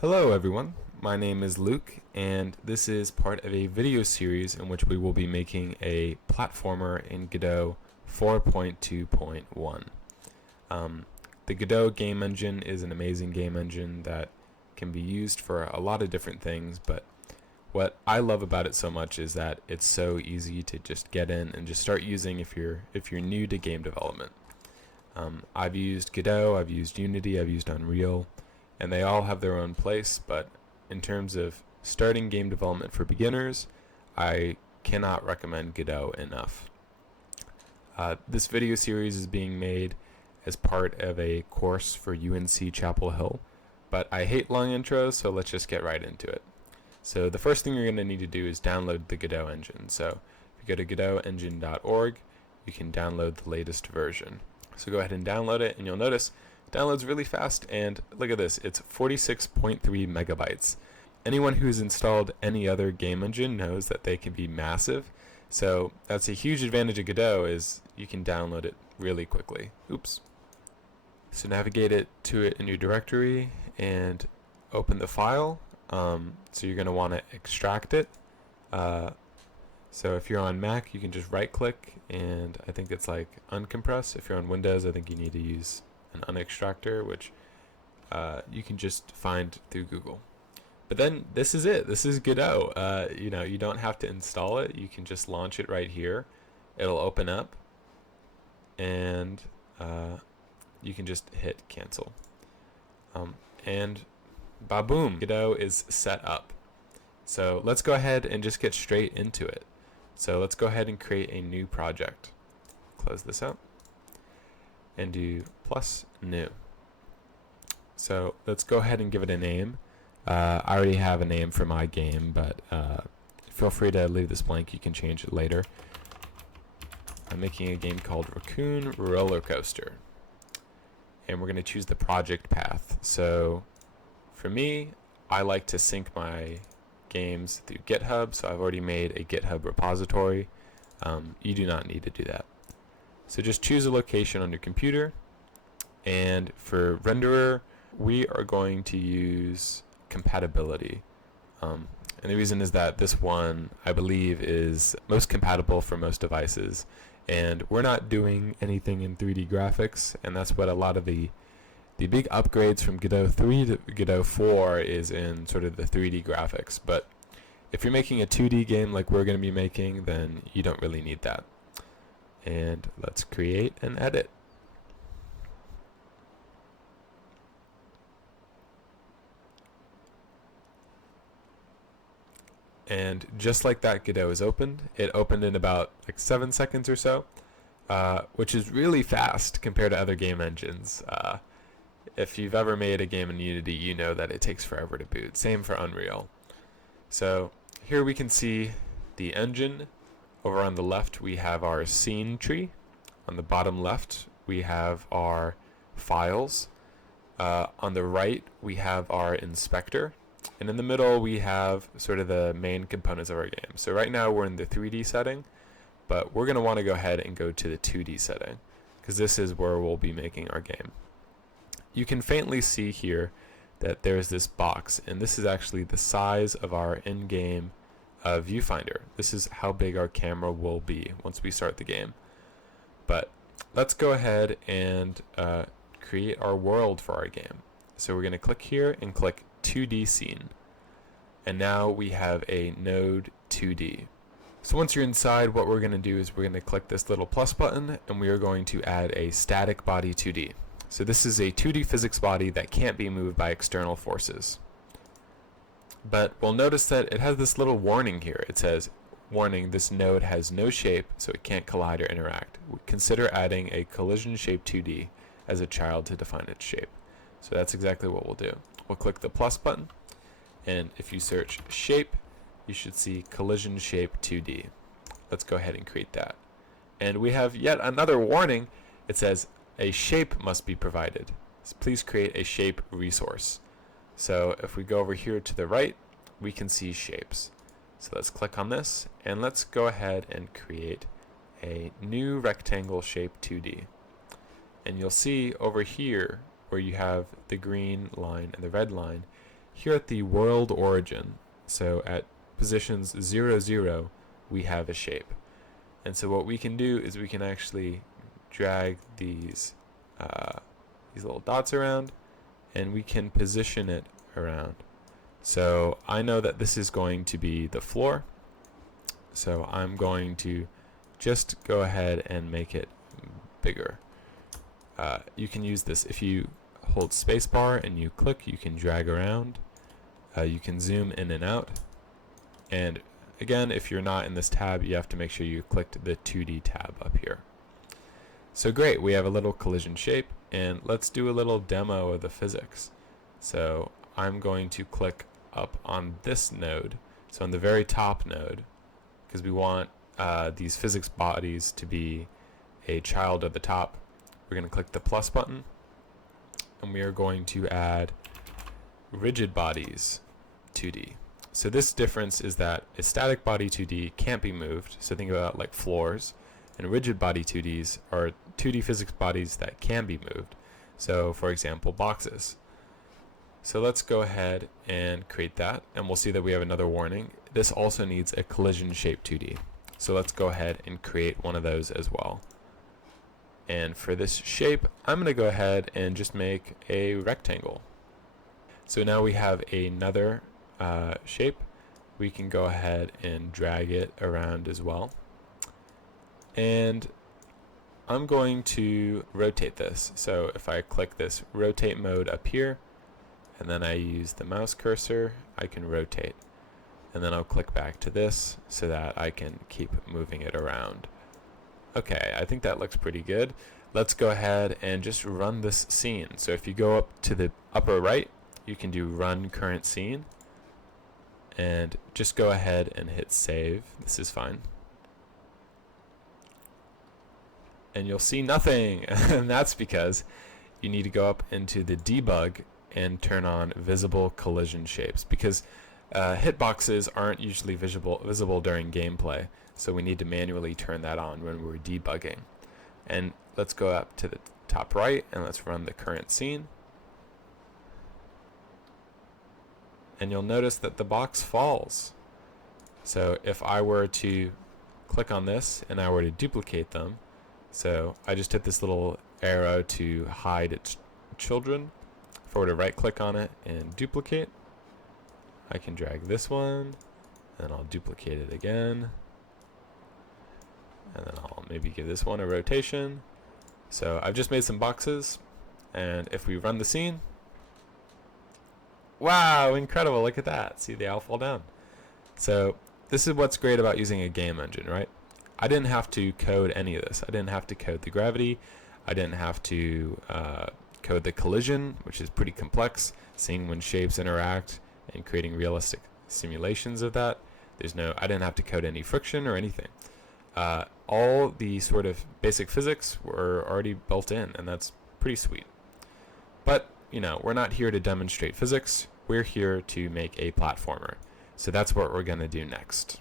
Hello everyone, my name is Luke and this is part of a video series in which we will be making a platformer in Godot 4.2.1. The Godot game engine is an amazing game engine that can be used for a lot of different things, but what I love about it so much is that it's so easy to just get in and just start using if you're new to game development. I've used Godot, I've used Unity, I've used Unreal, and they all have their own place, but in terms of starting game development for beginners, I cannot recommend Godot enough. This video series is being made as part of a course for UNC Chapel Hill, but I hate long intros, so let's just get right into it. So the first thing you're going to need to do is download the Godot engine. So if you go to godotengine.org, you can download the latest version. So go ahead and download it, and you'll notice it downloads really fast, and look at this, it's 46.3 megabytes. Anyone who's installed any other game engine knows that they can be massive, so that's a huge advantage of Godot, is you can download it really quickly. Oops. So navigate to it in your directory and open the file. So you're going to want to extract it. So if you're on Mac, you can just right click, and I think it's like uncompress. If you're on Windows, I think you need to use an unextractor, which you can just find through Google. But then this is it. This is Godot. You don't have to install it. You can just launch it right here. It'll open up, and you can just hit cancel. And ba-boom, Godot is set up. So let's go ahead and just get straight into it. So let's go ahead and create a new project. Close this out and do plus new. So let's go ahead and give it a name. I already have a name for my game, but feel free to leave this blank. You can change it later. I'm making a game called Raccoon Roller Coaster, and we're going to choose the project path. So for me, I like to sync my games through GitHub, so I've already made a GitHub repository. You do not need to do that. So just choose a location on your computer, and for renderer, we are going to use compatibility. And the reason is that this one, I believe, is most compatible for most devices, and we're not doing anything in 3D graphics, and that's what a lot of the big upgrades from Godot 3 to Godot 4 is in sort of the 3D graphics. But if you're making a 2D game like we're going to be making, then you don't really need that. And let's create and edit. And just like that, Godot is opened. It opened in about like 7 seconds or so, which is really fast compared to other game engines. If you've ever made a game in Unity, you know that it takes forever to boot. Same for Unreal. So here we can see the engine. Over on the left, we have our scene tree. On the bottom left, we have our files. On the right, we have our inspector. And in the middle, we have sort of the main components of our game. So right now, we're in the 3D setting, but we're going to want to go ahead and go to the 2D setting, because this is where we'll be making our game. You can faintly see here that there's this box, and this is actually the size of our in-game viewfinder. This is how big our camera will be once we start the game. But let's go ahead and create our world for our game. So we're going to click here and click 2D scene. And now we have a node 2D. So once you're inside, what we're going to do is we're going to click this little plus button, and we are going to add a static body 2D. So this is a 2D physics body that can't be moved by external forces. But we'll notice that it has this little warning here. It says, warning, this node has no shape, so it can't collide or interact. Consider adding a collision shape 2D as a child to define its shape. So that's exactly what we'll do. We'll click the plus button, and if you search shape, you should see collision shape 2D. Let's go ahead and create that. And we have yet another warning. It says, a shape must be provided. So please create a shape resource. So if we go over here to the right, we can see shapes. So let's click on this, and let's go ahead and create a new rectangle shape 2D. And you'll see over here where you have the green line and the red line, here at the world origin, so at positions 0, 0, we have a shape. And so what we can do is we can actually drag these little dots around, and we can position it around. So I know that this is going to be the floor, so I'm going to just go ahead and make it bigger. You can use this if you hold spacebar and you click, you can drag around. You can zoom in and out. And again, if you're not in this tab, you have to make sure you clicked the 2D tab up here. So great, we have a little collision shape, and let's do a little demo of the physics. So I'm going to click up on this node, so on the very top node, because we want these physics bodies to be a child of the top. We're going to click the plus button, and we are going to add rigid bodies 2D. So this difference is that a static body 2D can't be moved, so think about like floors, and rigid body 2Ds are 2D physics bodies that can be moved. So for example, boxes. So let's go ahead and create that, and we'll see that we have another warning. This also needs a collision shape 2D. So let's go ahead and create one of those as well. And for this shape, I'm going to go ahead and just make a rectangle. So now we have another shape. We can go ahead and drag it around as well. And I'm going to rotate this. So if I click this rotate mode up here, and then I use the mouse cursor, I can rotate. And then I'll click back to this so that I can keep moving it around. Okay, I think that looks pretty good. Let's go ahead and just run this scene. So if you go up to the upper right, you can do run current scene. And just go ahead and hit save. This is fine. And you'll see nothing. And that's because you need to go up into the debug and turn on visible collision shapes, because hitboxes aren't usually visible during gameplay, so we need to manually turn that on when we're debugging. And let's go up to the top right and let's run the current scene. And you'll notice that the box falls. So if I were to click on this and I were to duplicate them, so I just hit this little arrow to hide its children. If I were to right click on it and duplicate, I can drag this one, and I'll duplicate it again, and then I'll maybe give this one a rotation. So I've just made some boxes, and if we run the scene, wow, incredible, look at that. See, they all fall down. So this is what's great about using a game engine, right? I didn't have to code any of this. I didn't have to code the gravity. I didn't have to code the collision, which is pretty complex, seeing when shapes interact and creating realistic simulations of that. I didn't have to code any friction or anything. All the sort of basic physics were already built in, and that's pretty sweet. But, you know, we're not here to demonstrate physics. We're here to make a platformer. So that's what we're going to do next.